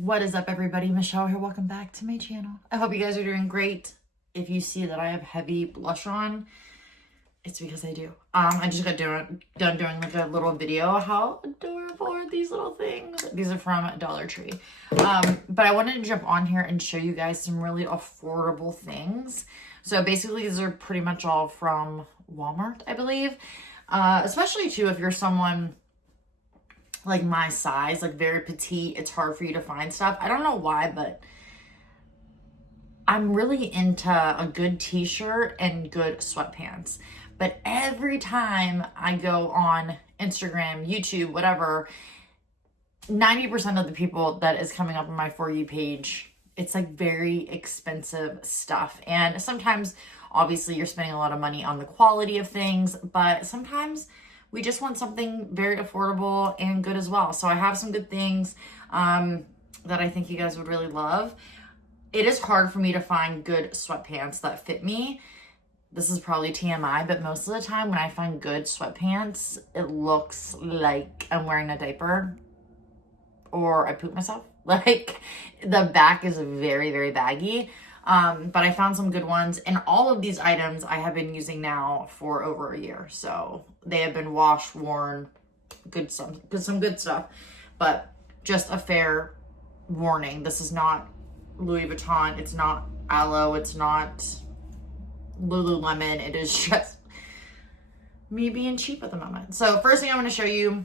What is up, everybody? Michelle here. Welcome back to my channel. I hope you guys are doing great. If you see that I have heavy blush on, it's because I do. I just got done doing like a little video. How adorable are these little things? These are from Dollar Tree. But I wanted to jump on here and show you guys some really affordable things. So basically, these are pretty much all from Walmart, I believe. Especially too, if you're someone like my size, like very petite, it's hard for you to find stuff. I don't know why, but I'm really into a good t-shirt and good sweatpants. But every time I go on Instagram, YouTube, whatever, 90% of the people that is coming up on my For You page, it's like very expensive stuff. And sometimes, obviously, you're spending a lot of money on the quality of things, but sometimes we just want something very affordable and good as well. So I have some good things that I think you guys would really love. It is hard for me to find good sweatpants that fit me. This is probably TMI, but most of the time when I find good sweatpants, it looks like I'm wearing a diaper or I poop myself. Like the back is very, very baggy. But I found some good ones, and all of these items I have been using now for over a year. So they have been washed, worn, some good stuff. But just a fair warning, this is not Louis Vuitton, it's not Aloe, it's not Lululemon. It is just me being cheap at the moment. So first thing I'm going to show you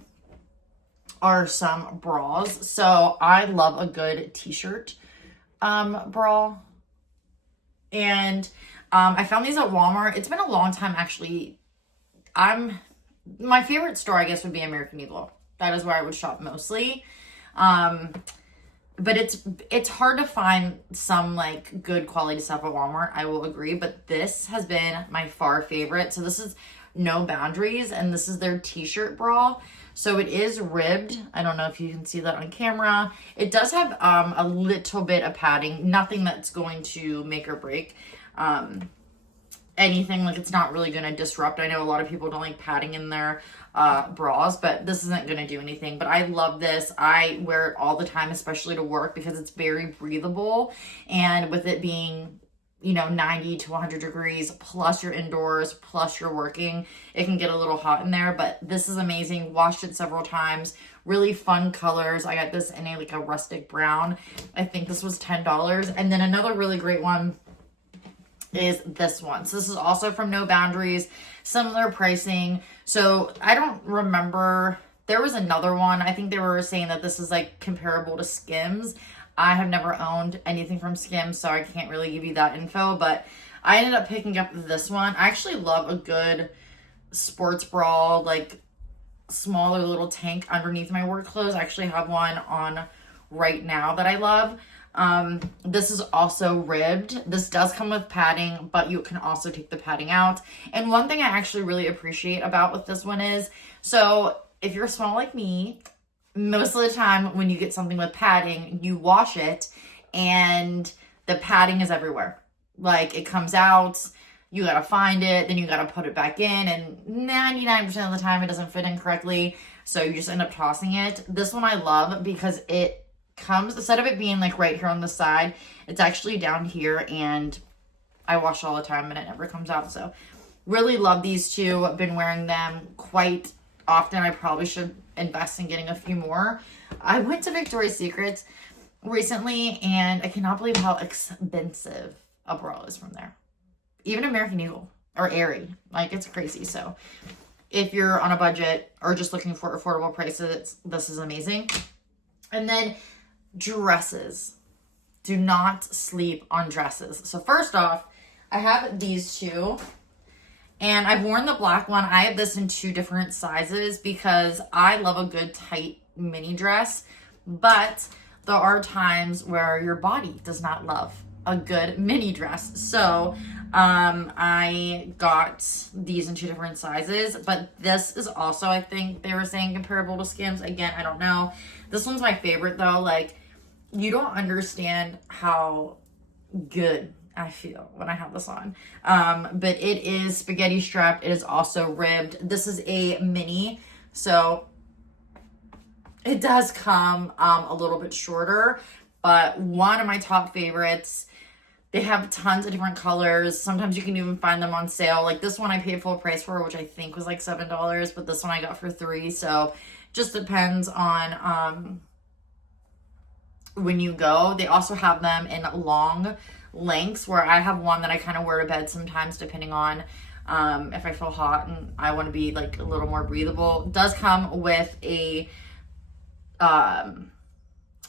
are some bras. So I love a good t-shirt bra. And I found these at Walmart. It's been a long time, actually. My favorite store, I guess, would be American Eagle. That is where I would shop mostly. But it's hard to find some like good quality stuff at Walmart, I will agree. But this has been my far favorite. So this is No Boundaries, and this is their t-shirt bra. So it is ribbed. I don't know if you can see that on camera. It does have a little bit of padding, nothing that's going to make or break anything. Like, it's not really going to disrupt. I know a lot of people don't like padding in their bras, but this isn't going to do anything. But I love this. I wear it all the time, especially to work, because it's very breathable. And with it being 90 to 100 degrees, plus you're indoors, plus you're working, it can get a little hot in there, but this is amazing. Washed it several times. Really fun colors. I got this in a rustic brown. I think this was $10. And then another really great one is this one. So this is also from No Boundaries, similar pricing. So I don't remember, there was another one. I think they were saying that this is like comparable to Skims. I have never owned anything from Skims, so I can't really give you that info, but I ended up picking up this one. I actually love a good sports bra, like smaller little tank underneath my work clothes. I actually have one on right now that I love. This is also ribbed. This does come with padding, but you can also take the padding out. And one thing I actually really appreciate about with this one is, so if you're small like me, most of the time when you get something with padding, you wash it and the padding is everywhere. Like, it comes out, you gotta find it, then you gotta put it back in, and 99% of the time it doesn't fit in correctly, so you just end up tossing it. This one I love because it comes, instead of it being like right here on the side, it's actually down here, and I wash it all the time and it never comes out. So really love these two. I've been wearing them quite often. I probably should invest in getting a few more. I went to Victoria's Secret recently, and I cannot believe how expensive a bra is from there. Even American Eagle or Aerie, like, it's crazy. So if you're on a budget or just looking for affordable prices, this is amazing. And then dresses. Do not sleep on dresses. So first off, I have these two. And I've worn the black one. I have this in 2 different sizes because I love a good tight mini dress. But there are times where your body does not love a good mini dress. So I got these in 2 different sizes. But this is also, I think they were saying, comparable to Skims. Again, I don't know. This one's my favorite though. Like, you don't understand how good I feel when I have this on. But it is spaghetti strapped. It is also ribbed. This is a mini, so it does come a little bit shorter, but one of my top favorites. They have tons of different colors. Sometimes you can even find them on sale. Like this one I paid full price for, which I think was like $7, but this one I got for $3. So just depends on when you go. They also have them in long lengths, where I have one that I kind of wear to bed sometimes, depending on if I feel hot and I want to be like a little more breathable. It does come with a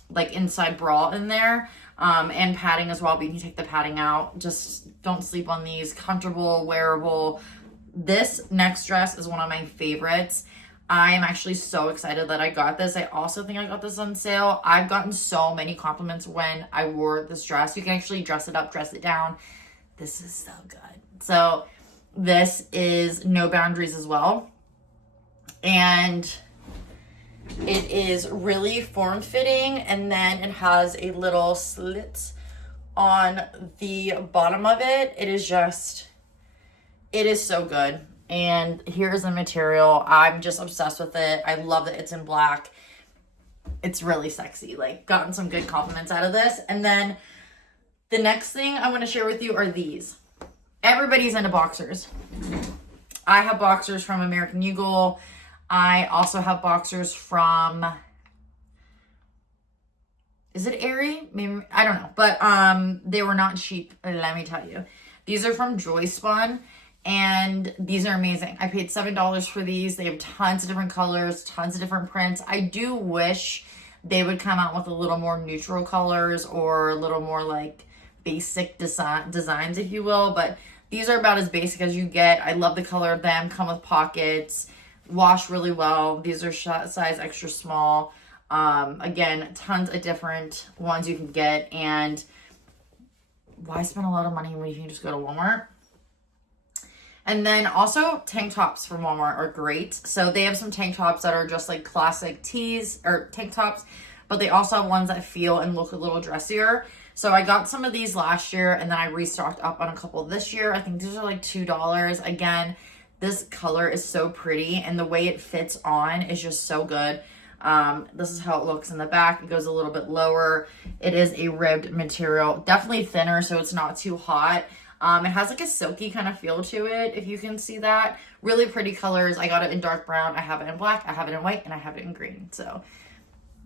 like inside bra in there, and padding as well, but you can take the padding out. Just don't sleep on these. Comfortable, wearable. This next dress is one of my favorites. I am actually so excited that I got this. I also think I got this on sale. I've gotten so many compliments when I wore this dress. You can actually dress it up, dress it down. This is so good. So this is No Boundaries as well. And it is really form-fitting, and then it has a little slit on the bottom of it. It is so good. And here's the material. I'm just obsessed with it. I love that it's in black. It's really sexy. Like, gotten some good compliments out of this. And then the next thing I want to share with you are these. Everybody's into boxers. I have boxers from American Eagle. I also have boxers from, is it Aerie? Maybe, I don't know. But they were not cheap, let me tell you. These are from Joyspun. And these are amazing. I paid $7 for these. They have tons of different colors, tons of different prints. I do wish they would come out with a little more neutral colors or a little more like basic designs, if you will. But these are about as basic as you get. I love the color of them. Come with pockets. Wash really well. These are size extra small. Again, tons of different ones you can get. And why spend a lot of money when you can just go to Walmart? And then also tank tops from Walmart are great. So they have some tank tops that are just like classic tees or tank tops, but they also have ones that feel and look a little dressier. So I got some of these last year, and then I restocked up on a couple this year. I think these are like $2. Again, this color is so pretty, and the way it fits on is just so good. This is how it looks in the back. It goes a little bit lower. It is a ribbed material, definitely thinner, so it's not too hot. It has like a silky kind of feel to it, if you can see that. Really pretty colors. I got it in dark brown. I have it in black. I have it in white, and I have it in green. So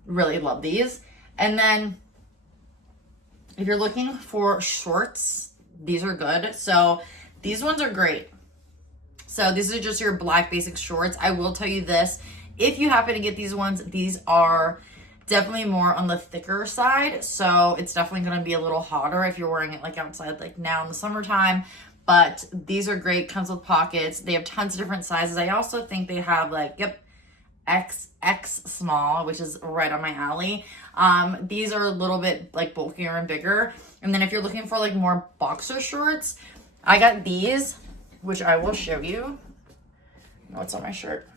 really love these. And then if you're looking for shorts, these are good. So these ones are great. So these are just your black basic shorts. I will tell you this. If you happen to get these ones, these are definitely more on the thicker side, so it's definitely going to be a little hotter if you're wearing it like outside, like now in the summertime. But these are great. Comes with pockets. They have tons of different sizes. I also think they have like XX small, which is right on my alley. These are a little bit like bulkier and bigger. And then if you're looking for like more boxer shorts, I got these, which I will show you. No, it's on my shirt.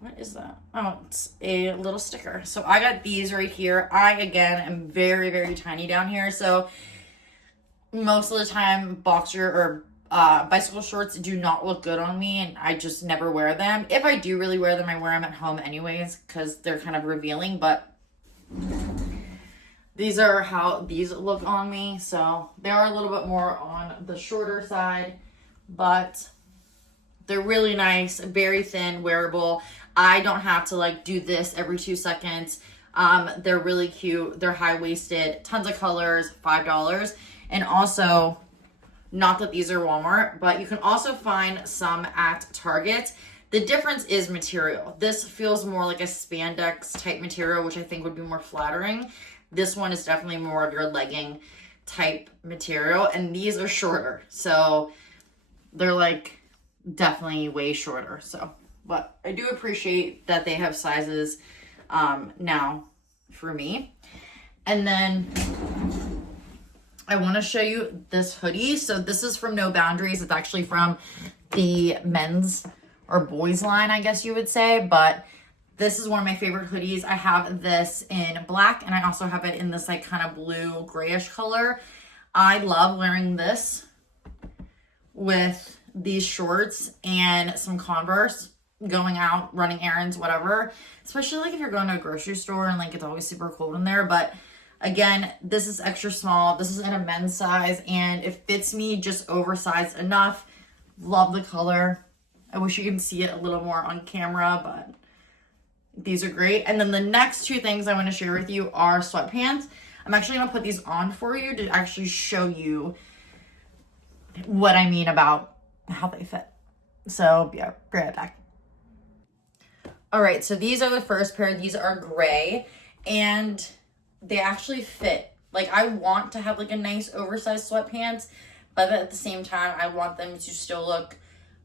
What is that? Oh, it's a little sticker. So I got these right here. I, again, am very, very tiny down here. So most of the time, boxer or bicycle shorts do not look good on me, and I just never wear them. If I do really wear them, I wear them at home anyways because they're kind of revealing. But these are how these look on me. So they are a little bit more on the shorter side, but they're really nice, very thin, wearable. I don't have to like do this every 2 seconds. They're really cute. They're high-waisted, tons of colors, $5. And also, not that these are Walmart, but you can also find some at Target. The difference is material. This feels more like a spandex type material, which I think would be more flattering. This one is definitely more of your legging type material, and these are shorter. So they're like definitely way shorter. So, but I do appreciate that they have sizes now for me. And then I want to show you this hoodie. So this is from No Boundaries. It's actually from the men's or boys line, I guess you would say. But this is one of my favorite hoodies. I have this in black, and I also have it in this like kind of blue grayish color. I love wearing this with these shorts and some Converse, going out, running errands, whatever. Especially like if you're going to a grocery store and like it's always super cold in there. But Again, this is extra small. This is in a men's size, and it fits me just oversized enough. Love the color. I wish you can see it a little more on camera, but these are great. And then the next two things I want to share with you are sweatpants. I'm actually going to put these on for you to actually show you what I mean about how they fit. So yeah, be right back. All right, so these are the first pair. These are gray, and they actually fit. Like, I want to have like a nice oversized sweatpants, but at the same time, I want them to still look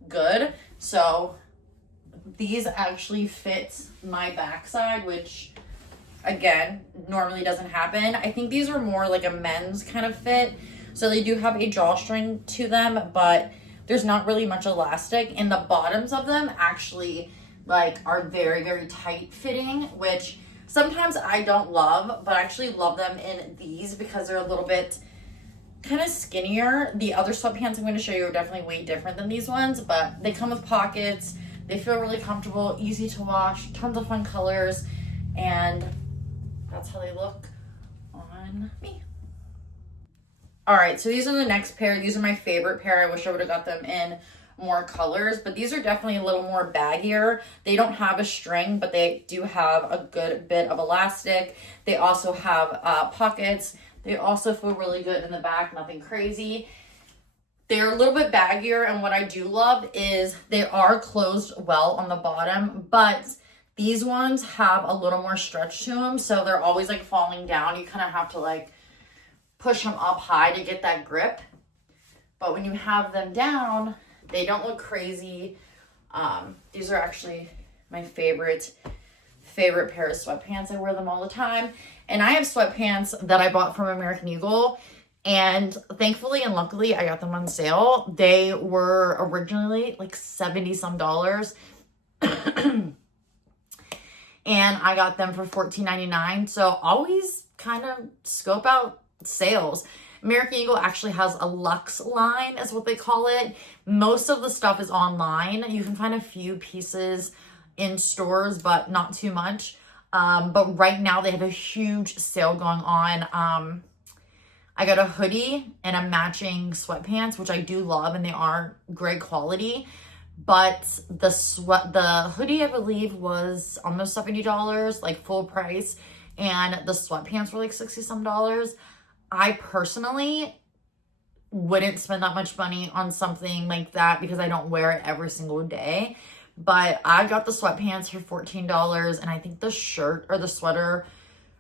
good. So these actually fit my backside, which again, normally doesn't happen. I think these are more like a men's kind of fit. So they do have a drawstring to them, but there's not really much elastic. And the bottoms of them actually like are very, very tight fitting, which sometimes I don't love, but I actually love them in these because they're a little bit kind of skinnier. The other sweatpants I'm going to show you are definitely way different than these ones, but they come with pockets. They feel really comfortable, easy to wash, tons of fun colors, and that's how they look on me. All right, so these are the next pair. These are my favorite pair. I wish I would have got them in more colors, but these are definitely a little more baggier. They don't have a string, but they do have a good bit of elastic. They also have pockets. They also feel really good in the back, nothing crazy. They're a little bit baggier, and what I do love is they are closed well on the bottom, but these ones have a little more stretch to them, so they're always like falling down. You kind of have to like push them up high to get that grip. But when you have them down, they don't look crazy. These are actually my favorite pair of sweatpants. I wear them all the time. And I have sweatpants that I bought from American Eagle, and thankfully and luckily I got them on sale. They were originally like $70 some. And I got them for $14.99. So always kind of scope out sales. American Eagle actually has a luxe line, is what they call it. Most of the stuff is online. You can find a few pieces in stores, but not too much. But right now they have a huge sale going on. I got a hoodie and a matching sweatpants, which I do love, and they are great quality. But the hoodie, I believe, was almost $70, like full price, and the sweatpants were like $60 some. I personally wouldn't spend that much money on something like that because I don't wear it every single day. But I got the sweatpants for $14, and I think the shirt or the sweater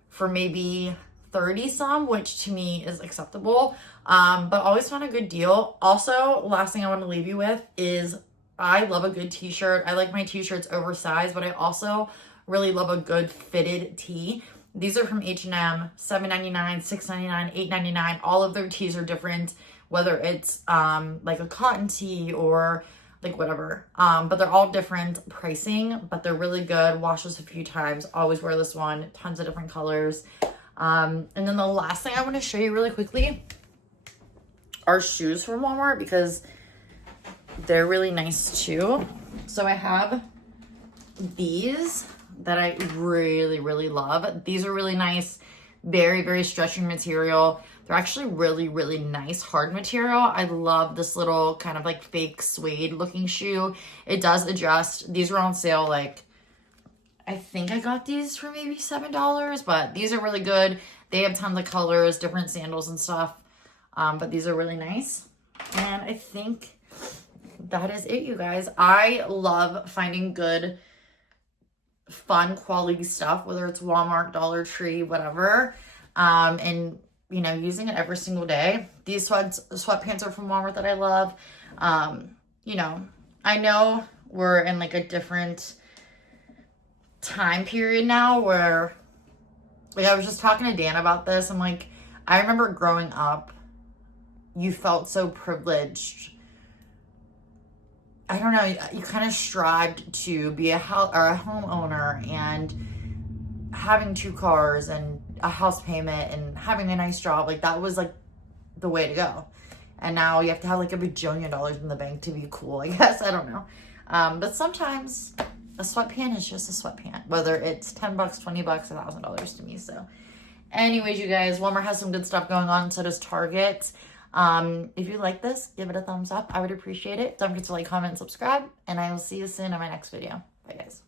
for maybe 30 some, which to me is acceptable. But always found a good deal. Also, last thing I want to leave you with is I love a good t-shirt. I like my t-shirts oversized, but I also really love a good fitted tee. These are from H&M, $7.99, $6.99, $8.99. All of their tees are different, whether it's like a cotton tee or like whatever. But they're all different pricing, but they're really good. Wash this a few times. Always wear this one. Tons of different colors. And then the last thing I want to show you really quickly are shoes from Walmart because they're really nice too. So I have these that I really, really love. These are really nice, very, very stretchy material. They're actually really, really nice hard material. I love this little kind of like fake suede looking shoe. It does adjust. These were on sale, like, I think I got these for maybe $7, but these are really good. They have tons of colors, different sandals and stuff. But these are really nice. And I think that is it, you guys. I love finding good, fun, quality stuff, whether it's Walmart, Dollar Tree, whatever. And, you know, using it every single day. These sweatpants are from Walmart that I love. You know, I know we're in like a different time period now where, like, I was just talking to Dan about this. I'm like, I remember growing up, you felt so privileged. I don't know, you kind of strived to be a homeowner and having 2 cars and a house payment and having a nice job. Like, that was like the way to go. And now you have to have like a bajillion dollars in the bank to be cool, I guess. I don't know. But sometimes a sweatpant is just a sweatpant, whether it's $10, $20, $1,000 to me. So Anyways, you guys, Walmart has some good stuff going on. So does Target. If you like this, give it a thumbs up. I would appreciate it. Don't forget to like, comment, and subscribe. And I will see you soon in my next video. Bye, guys.